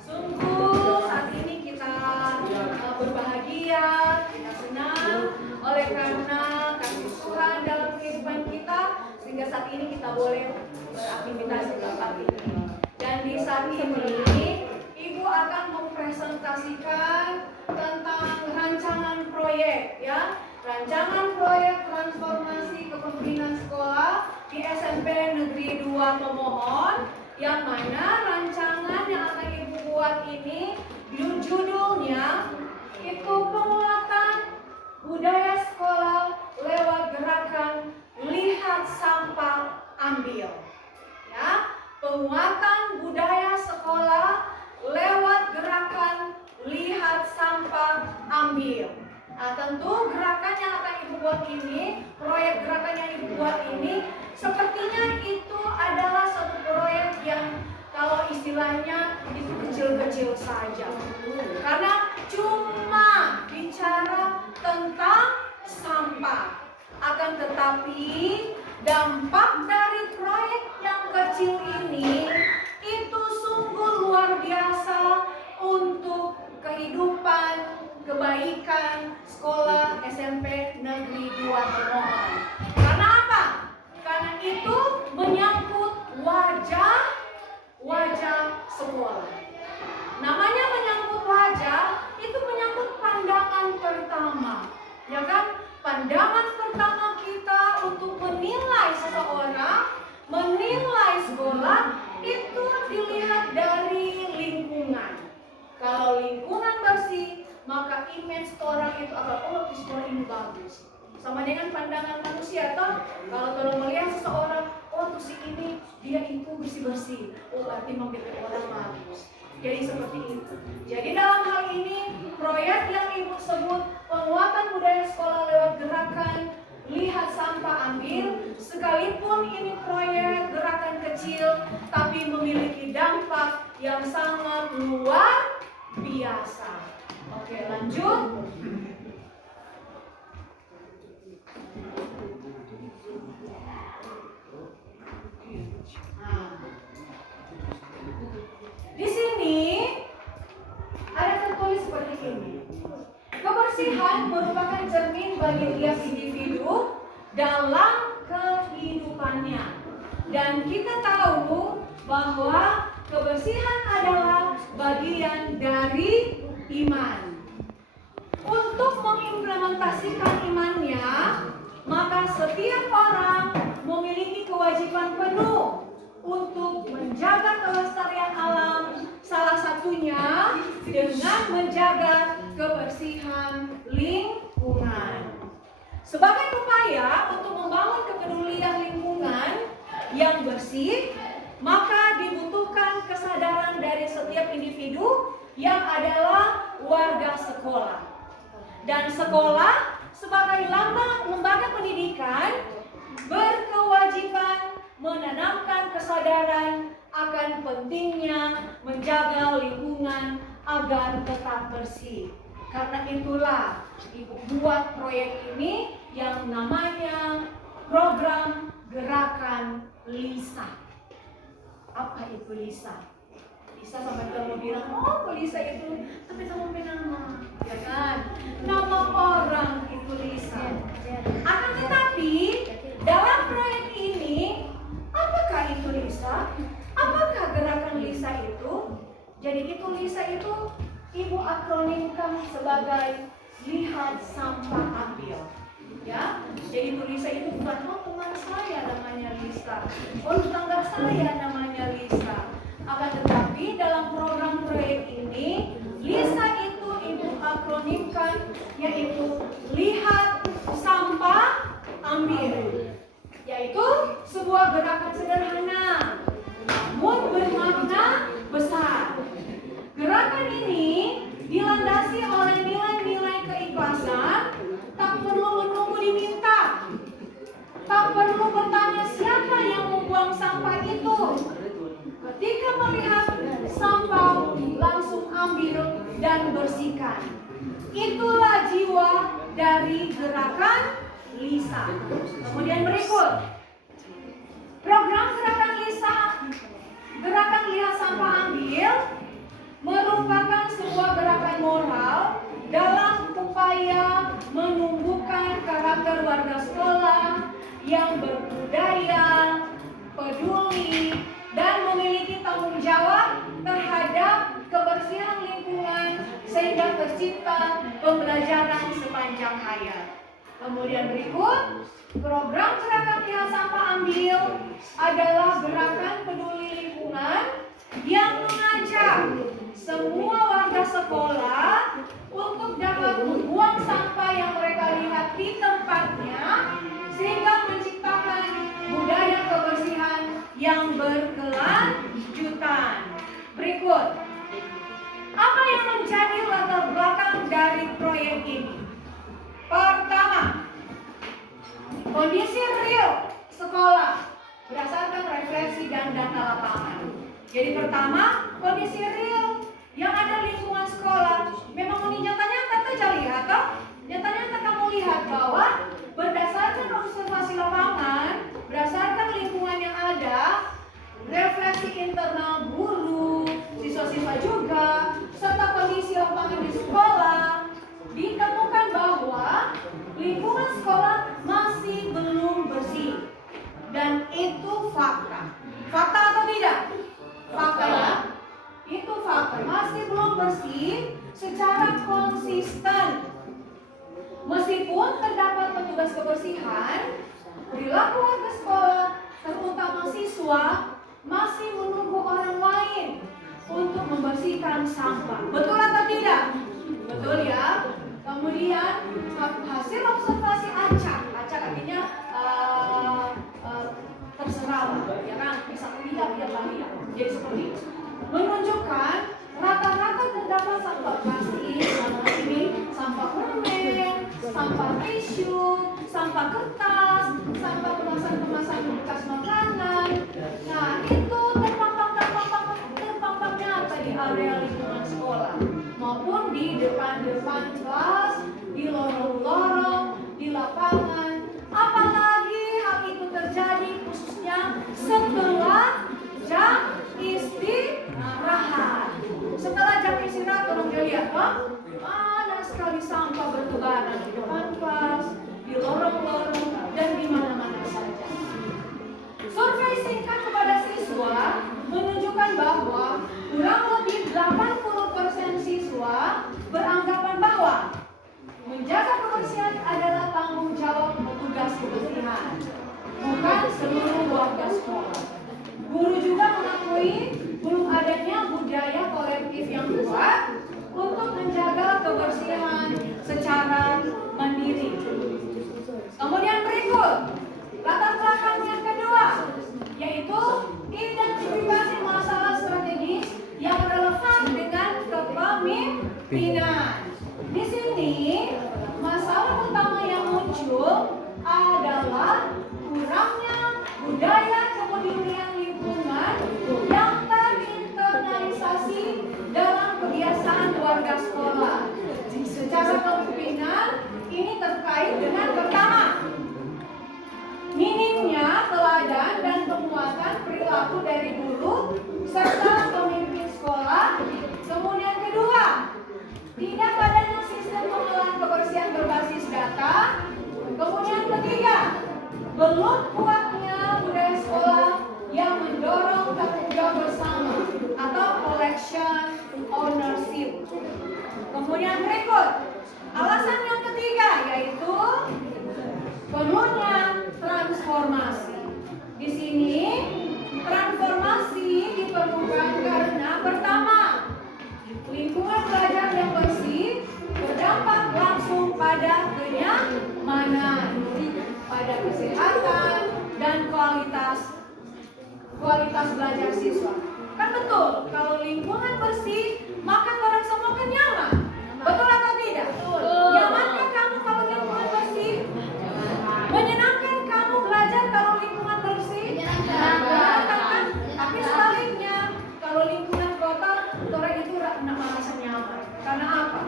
Sungguh saat ini kita berbahagia, kita senang oleh karena kasih Tuhan dalam kehidupan kita, sehingga saat ini kita boleh beraktivitas di tempat ini. Dan di saat ini Ibu akan mempresentasikan tentang rancangan proyek, ya, rancangan proyek transformasi kepemimpinan sekolah di SMP Negeri 2 Tomohon, yang mana rancangan yang akan Ibu buat ini judulnya itu penguatan budaya sekolah lewat gerakan lihat sampah ambil, ya, penguatan budaya sekolah lewat gerakan lihat sampah ambil. Nah, tentu gerakan yang akan Ibu buat ini, proyek gerakan yang Ibu buat ini, sepertinya itu adalah satu proyek yang kalau istilahnya itu kecil-kecil saja. Karena cuma bicara tentang sampah. Akan tetapi dampak dari proyek yang kecil ini itu sungguh luar biasa untuk kehidupan kebaikan sekolah SMP Negeri 2 Tomohon. Karena apa? Karena itu menyangkut wajah sekolah. Namanya menyangkut wajah, itu menyangkut pandangan pertama, ya kan? Pandangan pertama kita untuk menilai seseorang, menilai sekolah, itu dilihat dari lingkungan. Kalau lingkungan bersih, maka image orang itu akan, oh, di sekolah ini bagus. Sama dengan pandangan manusia, toh kalau melihat seseorang, oh, tuh si ini dia itu bersih-bersih, oh, berarti memilih orang bagus. Jadi seperti itu. Jadi dalam hal ini proyek yang Ibu sebut penguatan budaya sekolah lewat gerakan lihat sampah ambil, sekalipun ini proyek gerakan kecil, tapi memiliki dampak yang sangat luar biasa. Oke, lanjut. Di sini ada tertulis seperti ini. Kebersihan merupakan cermin bagi tiap individu dalam kehidupannya. Dan kita tahu bahwa kebersihan adalah bagian dari iman. Untuk mengimplementasikan imannya, maka setiap orang memiliki kewajiban penuh untuk menjaga kelestarian alam, salah satunya dengan menjaga kebersihan lingkungan. Sebagai upaya untuk membangun kepedulian lingkungan yang bersih, maka dibutuhkan kesadaran dari setiap individu yang adalah warga sekolah. Dan sekolah sebagai lembaga pendidikan berkewajiban menanamkan kesadaran akan pentingnya menjaga lingkungan agar tetap bersih. Karena itulah Ibu buat proyek ini yang namanya program gerakan LISA. Apa itu LISA? LISA sampai kamu bilang, oh LISA itu, tapi kamu nama, ya kan? Nama orang itu LISA. Akan tetapi dalam proyek ini, apakah itu LISA? Apakah gerakan LISA itu? Jadi itu LISA itu Ibu akronimkan sebagai lihat sampah ambil. Ya, jadi itu LISA itu bukan, oh, teman saya namanya LISA, oh, tetangga saya namanya LISA. Akan tetapi dalam program proyek ini, LISA itu Ibu akronimkan yaitu lihat sampah ambil. Yaitu sebuah gerakan sederhana namun bermakna besar. Gerakan ini dilandasi oleh nilai-nilai keikhlasan, tak perlu menunggu diminta, tak perlu bertanya siapa yang membuang sampah itu. Ketika melihat sampah, langsung ambil dan bersihkan. Itulah jiwa dari gerakan LISA. Kemudian berikut program gerakan LISA, gerakan Kemudian berikut, program gerakan lihat sampah ambil adalah gerakan peduli lingkungan yang mengajak semua warga sekolah untuk dapat membuang sampah yang mereka lihat di tempatnya sehingga menciptakan budaya kebersihan yang berkelanjutan. Berikut, apa yang menjadi latar belakang dari proyek ini? Pertama, kondisi real sekolah berdasarkan refleksi dan data lapangan. Jadi pertama, kondisi real yang ada di lingkungan sekolah. Memang ini nyatanya saja lihat, toh? Nyatanya kamu lihat bahwa berdasarkan observasi lapangan, berdasarkan lingkungan yang ada, refleksi internal guru, siswa-siswa juga, serta kondisi lapangan di sekolah, ditemukan bahwa lingkungan sekolah masih belum bersih. Dan itu fakta. Fakta atau tidak? Fakta ya? Itu fakta. Masih belum bersih secara konsisten. Meskipun terdapat petugas kebersihan, perilaku warga sekolah, terutama siswa, masih menunggu orang lain untuk membersihkan sampah. Betul atau tidak? Betul ya. Kemudian hasil observasi acak artinya terserah, ya kan? Bisa lihat. Jadi seperti itu. Menunjukkan rata-rata terdapat sampah plastik, sampah permen, sampah tisu, sampah kertas, sampah kemasan bekas makanan. Nah, itu terpampang nyata di area lingkungan sekolah maupun di depan kelas, di lorong-lorong, di lapangan. Apalagi hal itu terjadi khususnya setelah jam istirahat. Setelah jam istirahat, tolong dilihat, ada sekali sampah bertebaran di depan kelas, di lorong-lorong, dan di mana-mana saja. Survei singkat kepada siswa menunjukkan bahwa kurang lebih 80% siswa beranggapan bahwa menjaga kebersihan adalah tanggung jawab petugas kebersihan, bukan seluruh warga sekolah. Guru juga mengakui belum adanya budaya kolektif yang kuat untuk menjaga kebersihan secara mandiri. Kemudian berikut, latar belakang yang kedua, yaitu identifikasi masalah strategis yang relevan dengan kepemimpinan. Di sini, masalah utama yang muncul adalah kurangnya budaya kepedulian lingkungan yang terinternalisasi dalam kebiasaan warga sekolah. Secara kepemimpinan, ini terkait dengan pertama, minimnya teladan dan penguatan perilaku dari guru serta pemimpin sekolah. Kemudian kedua, tidak adanya sistem pengolahan kebersihan berbasis data. Kemudian ketiga, belum kuatnya budaya sekolah yang mendorong tanggung jawab bersama atau collection ownership. Kemudian berikut, alasan yang ketiga yaitu perlunya transformasi. Di sini transformasi diperlukan karena pertama, lingkungan belajar yang bersih berdampak langsung pada kenyamanan, pada kesehatan dan kualitas belajar siswa. Kan betul, kalau lingkungan bersih maka orang semua kan nyaman. Betul atau tidak? Nyamankah kamu kalau lingkungan bersih? Menyenangkan kamu belajar kalau lingkungan bersih? Menyenangkan. Tapi sebaliknya, kalau lingkungan kotor, orang itu tidak merasa nyaman. Karena apa?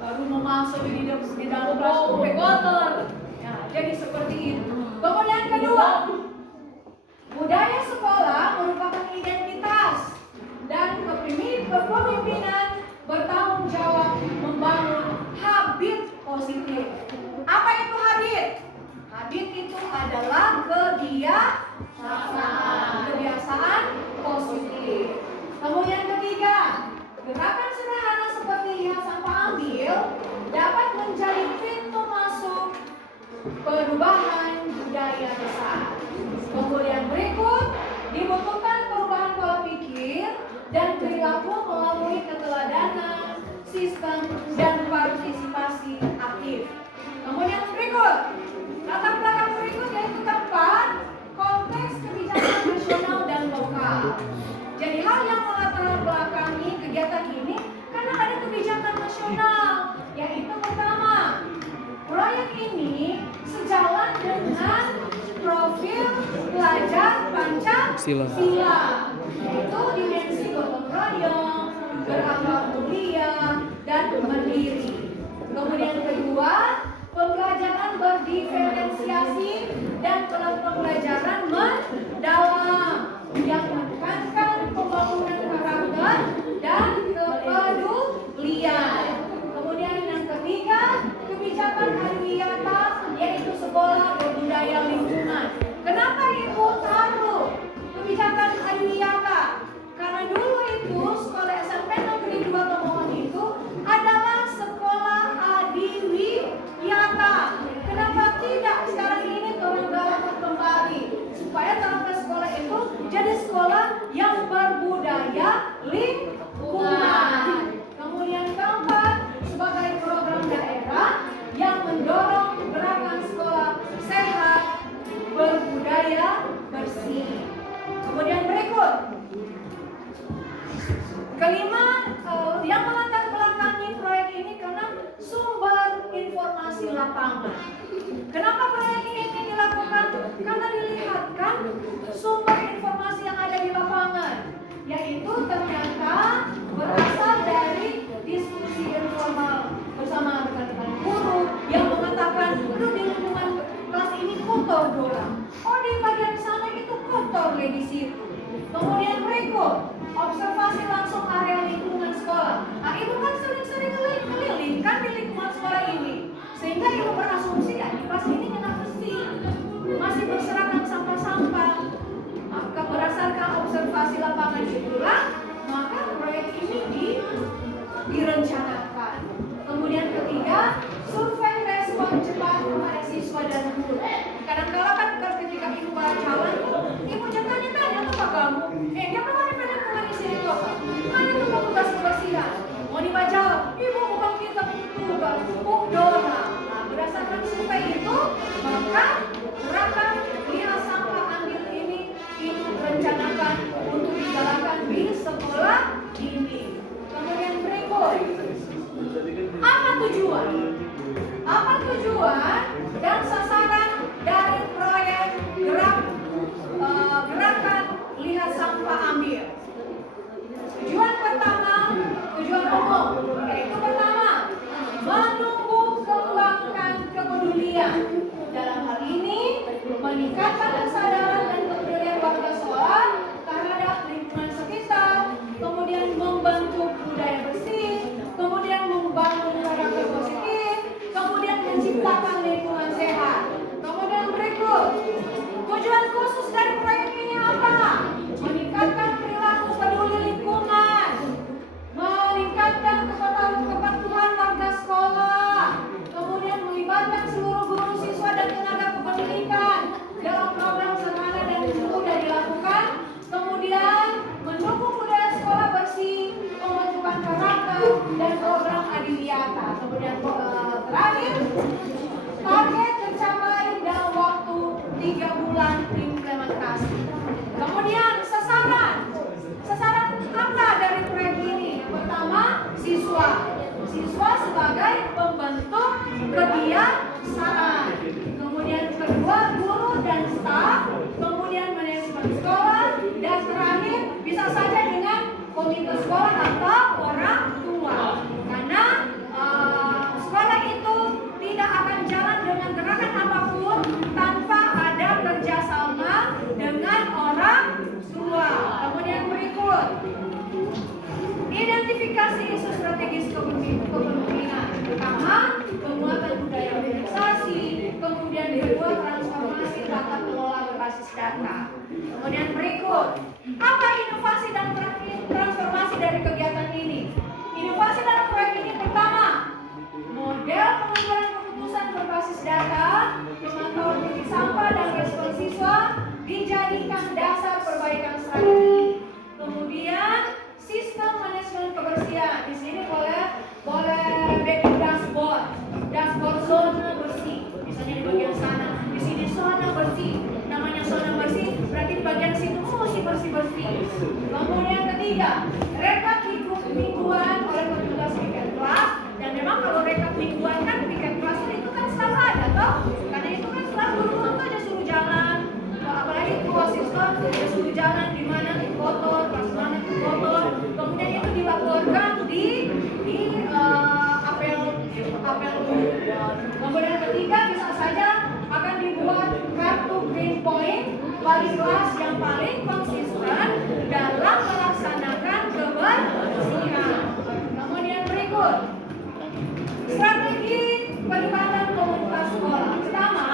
Baru mau masuk di dalam kelas kotor. Ya, jadi seperti itu. Kemudian kedua, budaya sekolah merupakan identitas dan kepemimpinan bertanggung jawab membangun habit positif. Apa itu habit? Habit itu adalah kebiasaan positif. Kemudian ketiga, gerakan sederhana seperti lihat sampah ambil dapat menjadi pintu masuk yang melatar belakangi kegiatan ini? Karena ada kebijakan nasional, yaitu pertama, proyek ini sejalan dengan profil pelajar Pancasila, yaitu dimensi gotong royong, berakhlak mulia, dan mandiri. Kemudian kedua, pembelajaran berdiferensiasi dan pembelajaran mendalam yang menekankan pembangunan karakter dan kepedulian. Kemudian yang ketiga, kebijakan Adiwiyata, yaitu sekolah berbudaya lingkungan. Kenapa Ibu taruh kebijakan Adiwiyata? Karena dulu itu sekolah SMP Negeri 2 Tomohon itu adalah sekolah Adiwiyata. Kenapa tidak sekarang ini tolong galakkan kembali supaya taraf sekolah itu jadi sekolah yang berbudaya lingkungan. Kemudian keempat, sebagai program daerah yang mendorong gerakan sekolah sehat, berbudaya, bersih. Kemudian berikut, kelima, yang melatar belakangi proyek ini karena sumber informasi lapangan. Kenapa proyek ini dilakukan? Karena dilihatkan sumber informasi yang ada di lapangan, yaitu ternyata berasal dari diskusi informal bersama rekan-rekan guru yang mengatakan, aduh di lingkungan kelas ini kotor doang. Oh di bagian sana itu kotor di situ. Kemudian berikut, observasi langsung area lingkungan sekolah. Nah, Ibu kan sering-sering keliling kan di lingkungan sekolah ini, sehingga Ibu berasumsi ya di kelas ini kena bersih, masih berserakan sampah-sampah. Maka berdasarkan observasi lapangan itulah, maka proyek ini direncanakan. Kemudian ketiga, survei respon cepat kepada siswa dan guru. Kadang-kala kan ketika Ibu jalan tuh, Ibu jangan tanya apa kamu? Dia mana pada kemarin di sini kok? Mana tuh tugas kebersihan? Mau dibaca? Ibu bukan kita tugas, Dora. Nah, berdasarkan survei itu, maka gerakan lihat sampah ambil ini direncanakan untuk dijalankan di sekolah ini. Kemudian berikut, apa tujuan? Apa tujuan dan sasaran dari proyek gerakan lihat sampah ambil? Tujuan pertama, tujuan umum, yaitu pertama, menumbuh kembangkan kepedulian. Dalam hal ini, meningkatkan kesadaran dan kepedulian warga sekolah terhadap lingkungan sekitar, kemudian membentuk budaya bersih, kemudian membangun karakter positif, kemudian menciptakan lingkungan sehat. Kemudian berikut, tujuan khusus dari proyek ini apa? Meningkatkan perilaku peduli lingkungan, meningkatkan kepatuhan warga sekolah, kemudian melibatkan seluruh guru, siswa, dan tenaga kependidikan dalam program sederhana dan mudah dilakukan, kemudian mendukung budaya sekolah bersih, pembentukan karakter, dan program Adiwiyata. Kemudian terakhir, target tercapai dalam waktu 3 bulan implementasi. Kemudian sasaran apa dari proyek ini? Yang pertama, siswa sebagai pembentuk kebiasaan. Kemudian kedua, guru dan staf, kemudian manajemen sekolah, dan terakhir bisa saja dengan komite sekolah atau orang tua. Karena sekolah itu tidak akan jalan dengan gerakan apapun tanpa ada kerjasama dengan orang tua. Kemudian berikut, identifikasi isu strategis kepemimpinan. Pertama, penguatan budaya organisasi. Kemudian kedua, transformasi tata kelola berbasis data. Kemudian berikut, apa inovasi dan transformasi dari kegiatan ini? Inovasi dalam proyek ini pertama, model pengambilan keputusan berbasis data, pemantauan titik sampah dan respon siswa dijadikan dasar perbaikan strategi. Kemudian sistem manajemen kebersihan. Di sini boleh bikin dashboard zona bersih. Misalnya di bagian sana, di sini zona bersih. Namanya zona bersih berarti di bagian situ mesti bersih. Kemudian ketiga, rekap mingguan oleh petugas piket kelas. Dan memang kalau rekap mingguan kan piket kelas itu kan selalu ada toh, karena itu kan selalu guru tuh aja suruh jalan, apalagi ketua siswa dia suruh jalan di mana kotor, pas mana kotor, kemudian itu dilaporkan di apel. Kemudian ketiga bisa saja akan dibuat kartu green point wali kelas yang paling konsisten dalam melaksanakan kebersihan. Kemudian berikut strategi pendekatan komunitas sekolah. Pertama,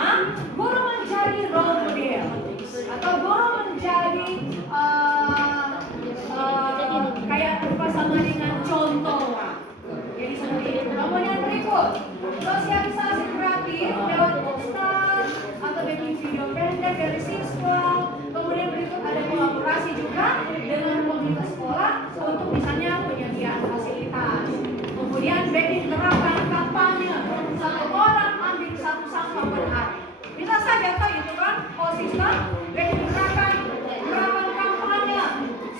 guru menjadi role model atau guru menjadi kayak bersama dengan contoh. Jadi seperti itu. Kemudian berikut sosialisasi kreatif lewat poster atau bikin video pendek dari siswa. Kemudian berikut ada kolaborasi juga dengan komunitas sekolah untuk misalnya penyediaan fasilitas. Kemudian bikin gerakan kampanye, satu orang ambil satu sampah per hari. Bisa saja toh itu kan konsisten bikin gerakan kampanye,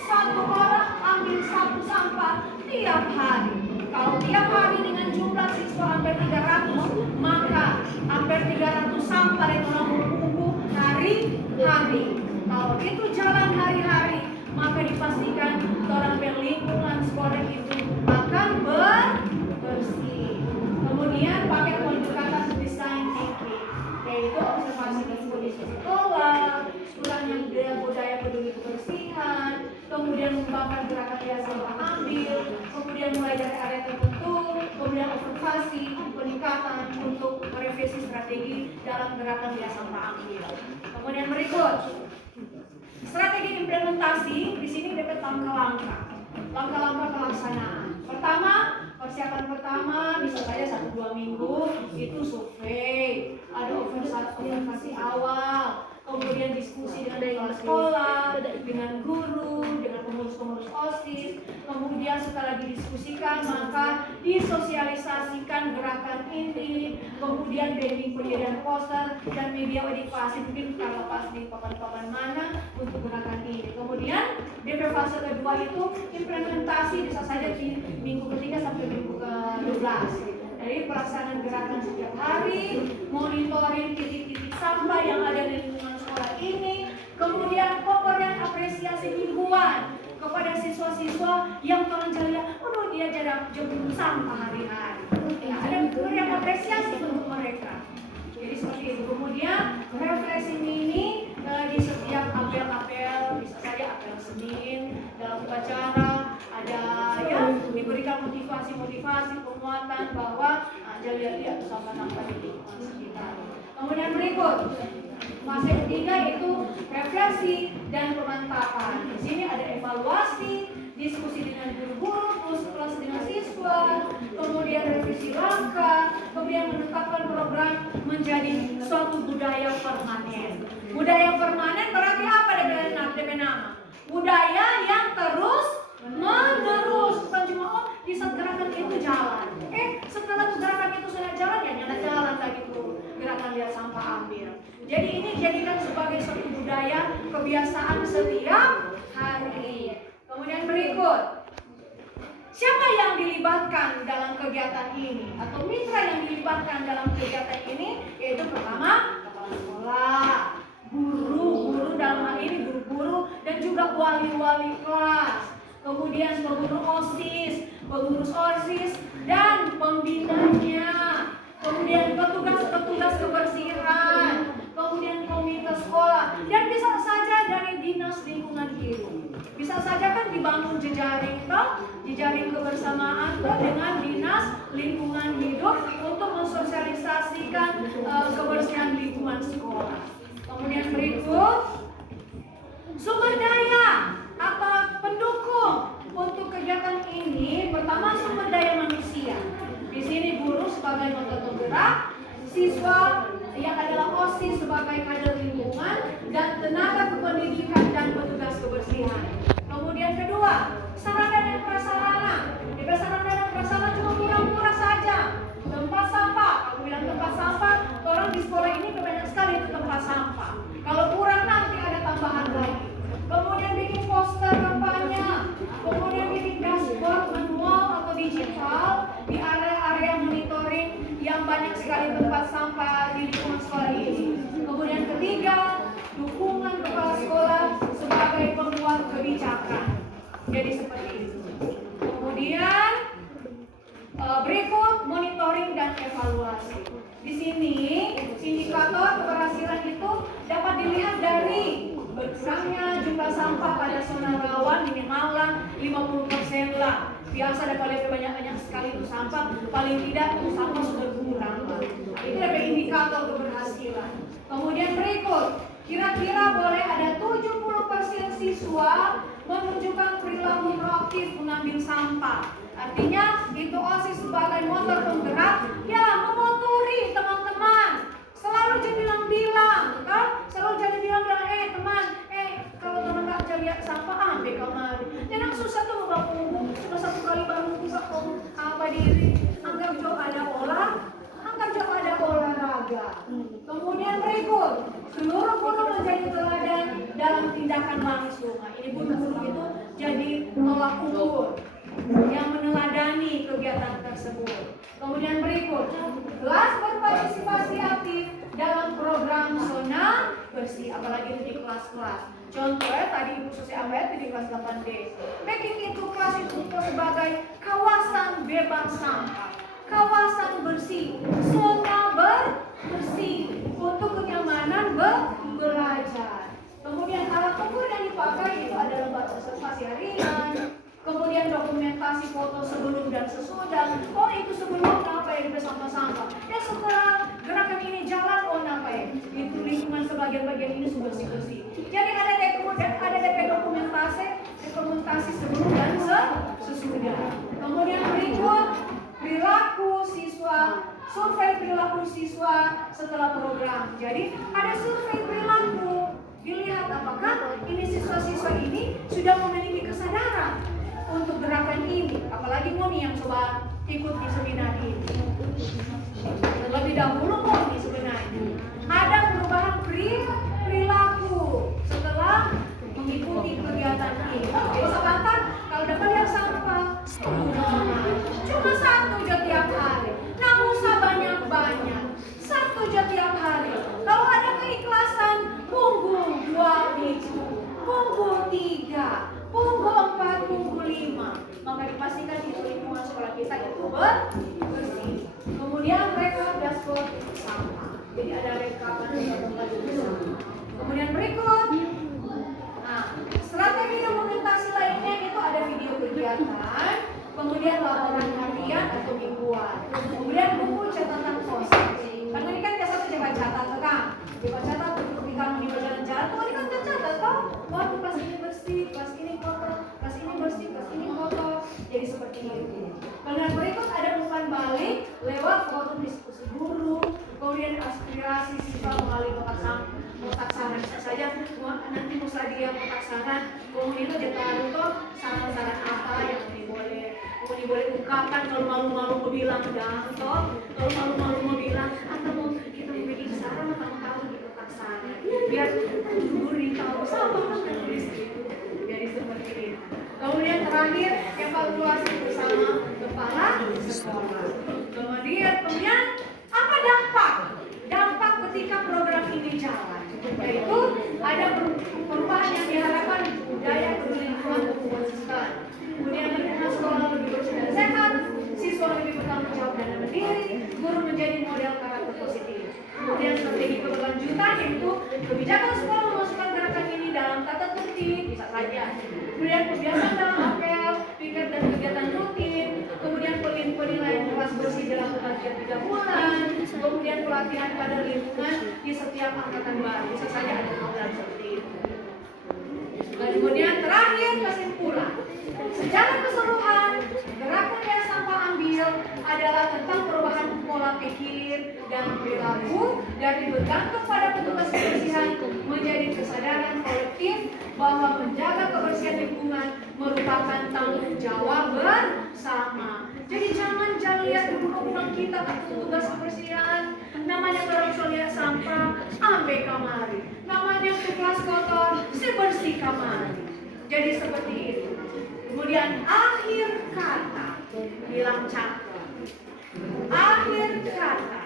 satu orang ambil satu sampah tiap hari. Kalau tiap hari dengan jumlah siswa hampir 300, maka hampir 300 sampah yang orang buku hari-hari. Kalau itu jalan hari-hari, maka dipastikan orang lingkungan sekolah itu akan bersih. Kemudian pakai pendekatan design thinking, yaitu observasi di kondisi sekolah, kurangnya budaya peduli kebersihan, kemudian mengembangkan gerakan biasa ambil, kemudian mulai dari area tertentu, kemudian observasi peningkatan untuk merevisi strategi dalam gerakan biasa ambil. Kemudian berikut strategi implementasi. Di sini dapat langkah-langkah pelaksanaan. Pertama, persiapan pertama bisa saja 1-2 minggu itu survei, ada observasi awal, kemudian diskusi dengan kepala sekolah, dengan guru, dengan pengurus-pengurus OSIS. Kemudian setelah didiskusikan maka disosialisasikan gerakan ini, kemudian branding penyediaan poster dan media edukasi mungkin kalau pas di papan-papan mana untuk gerakan ini. Kemudian DP fase kedua itu implementasi bisa saja di minggu ketiga sampai minggu ke-12. Jadi pelaksanaan gerakan setiap hari, monitoring titik-titik sampah yang ada di lingkungan sekolah ini, kemudian pemberian apresiasi mingguan kepada siswa-siswa yang terjaga, dia jarang jemput sampah hari-hari. Ya, ada pemberian apresiasi untuk mereka. Jadi seperti itu. Kemudian refreshing ini di setiap apel-apel, bisa saja apel Senin dalam upacara ada ya diberikan motivasi penguatan bahwa lihat sampah-sampah di lingkungan sekitar. Kemudian berikut fase ketiga itu refleksi dan pemantapan. Di sini ada evaluasi, diskusi dengan guru-guru, plus dengan siswa, kemudian revisi langkah, kemudian menetapkan program menjadi suatu budaya permanen. Budaya permanen berarti apa DP nama? Budaya yang terus menerus, bukan cuma di saat gerakan itu jalan. Setelah gerakan itu sudah jalan ya nyala jalan lagi tuh gerakan lihat sampah ambil. Jadi ini jadikan sebagai suatu budaya kebiasaan setiap hari. Kemudian berikut, siapa yang dilibatkan dalam kegiatan ini atau mitra yang dilibatkan dalam kegiatan ini? Yaitu pertama kepala sekolah, guru dalam hal ini guru-guru dan juga wali-wali kelas. Kemudian pengurus OSIS dan pembinanya, kemudian petugas kebersihan, kemudian komite sekolah, dan bisa saja dari dinas lingkungan hidup. Bisa saja kan dibangun jejaring kebersamaan dengan dinas lingkungan hidup untuk mensosialisasikan kebersihan lingkungan sekolah. Kemudian berikut sumber daya atau pendukung untuk kegiatan ini. Pertama, sumber daya manusia. Di sini guru sebagai motor penggerak, siswa yang adalah OSIS sebagai kader lingkungan, dan tenaga kependidikan dan petugas kebersihan. Kemudian kedua, sarana dan prasarana. Di sarana dan prasarana cuma murah-murah saja. Tempat sampah, aku bilang tempat sampah, orang di sekolah ini banyak sekali itu tempat sampah. Kalau kurang nanti ada tambahan lagi. Kemudian bikin poster kampanye, kebijakan. Jadi seperti itu. Kemudian berikut monitoring dan evaluasi. Di sini indikator keberhasilan itu dapat dilihat dari berkurangnya jumlah sampah pada zona rawan minimal lah 50% lah. Biasa ada paling banyak sekali itu sampah, paling tidak itu sampah sudah berkurang. Itu adalah indikator keberhasilan. Kemudian berikut, kira-kira boleh ada 70% siswa menunjukkan perilaku proaktif mengambil sampah. Artinya itu OSIS sebagai motor penggerak ya memotori teman-teman. Selalu jangan bilang, kan? Selalu jangan bilang teman, kalau teman nggak cari sampah ambil kamar. Jangan susah tuh bawa punggung, cuma satu kali baru bisa apa diri. Anggap jauh ada olahraga. Kemudian berikut, seluruh guru menjadi teladan dalam tindakan langsung. Nah, ini guru-guru itu jadi tolak ukur yang meneladani kegiatan tersebut. Kemudian berikut, kelas berpartisipasi aktif dalam program zona bersih, apalagi di kelas-kelas. Contohnya tadi Ibu Susi Awet di kelas 8D. Making itu kelas itu sebagai kawasan bebas sampah, kawasan bersih, zona bersih untuk kenyamanan belajar. Kemudian alat ukur yang dipakai itu ada lembar observasi harian. Kemudian dokumentasi foto sebelum dan sesudah. Oh itu sebelum apa ya sampah-sampah. Ya setelah gerakan ini jalan apa ya itu lingkungan sebagian-bagian ini sudah bersih. Jadi ada DP dokumentasi sebelum dan sesudah. Kemudian berikut perilaku siswa, survei perilaku siswa setelah program. Jadi ada survei perilaku. Dilihat apakah ini siswa-siswa ini sudah memiliki kesadaran untuk gerakan ini, apalagi Moni yang coba ikut di seminar ini. Terlebih dahulu Moni sebenarnya ada perubahan perilaku setelah mengikuti kegiatan ini. Jadi sekarang kalau dapat lihat sampah, cuma satu aja tiap hari. Nah usah banyak-banyak, satu aja tiap hari. Kalau ada keikhlasan, punggung 2 minggu, punggung 3, punggung 4, punggung 5, maka dipastikan itu lingkungan sekolah kita itu bersih. Kemudian rekap dashboard sampah. Jadi ada rekapan sampah. Kemudian berikut, strategi dokumentasi lainnya itu ada video kegiatan, kemudian laporan harian atau mingguan, kemudian buku catatan pos. Karena ini kan biasa saja baca catat kan, dibaca catat ketika kamu di jalan-jalan, tuh ini kan tercatat toh. Wah, kelas ini bersih, kelas ini kotor, kelas ini bersih, kelas ini kotor. Jadi seperti itu. Kemudian berikut ada umpan balik lewat forum diskusi guru, kemudian aspirasi siswa melalui kotak saran saja. Nanti musadia kotak saran, kemudian itu ditaruh toh saran-saran apa yang boleh ungkapkan. Kalau malu-malu mau bilang dah toh, kalau malu-malu mau bilang atau mau kita mau bikin saran atau tahu di kotak saran biar guru tahu sama kan tulis gitu. Jadi seperti ini. Kemudian terakhir evaluasi bersama kepala sekolah. Kemudian apa dampak ketika program ini jalan? Yaitu ada perubahan yang diharapkan budaya lingkungan konsisten. Kemudian lingkungan sekolah lebih bersih dan sehat, siswa lebih bertanggung jawab dan mandiri, guru menjadi model karakter positif. Kemudian strategi keberlanjutan yaitu kebijakan sekolah memasukkan gerakan ini dalam tata tertib, bisa saja. Kemudian kebiasaan dalam apel, piket dan kegiatan rutin. Kemudian penilaian kelas bersih dilakukan setiap 3 bulan. Kemudian pelatihan pada lingkungan di setiap angkatan baru, bisa saja ada program seperti itu. Kemudian terakhir kesimpulan. Secara keseluruhan, gerakan yang sampah ambil adalah tentang perubahan pola pikir dan perilaku dari bergantung pada petugas kebersihan menjadi kesadaran kolektif bahwa menjaga kebersihan lingkungan merupakan tanggung jawab bersama. Jadi jangan lihat hubungan kita ke petugas kebersihan. Namanya kalau lihat sampah, ambil kamari. Namanya kelas kotor, bersih kamari. Jadi seperti itu. Kemudian akhir kata, bilang cakap. Akhir kata,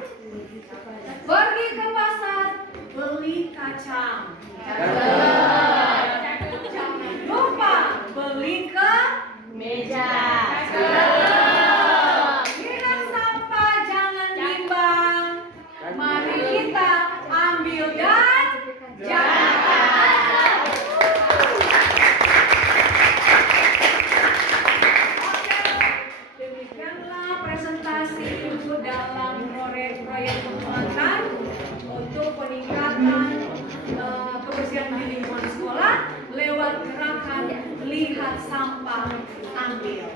pergi ke pasar, beli kacang. Jangan lupa tempat sampah ambil.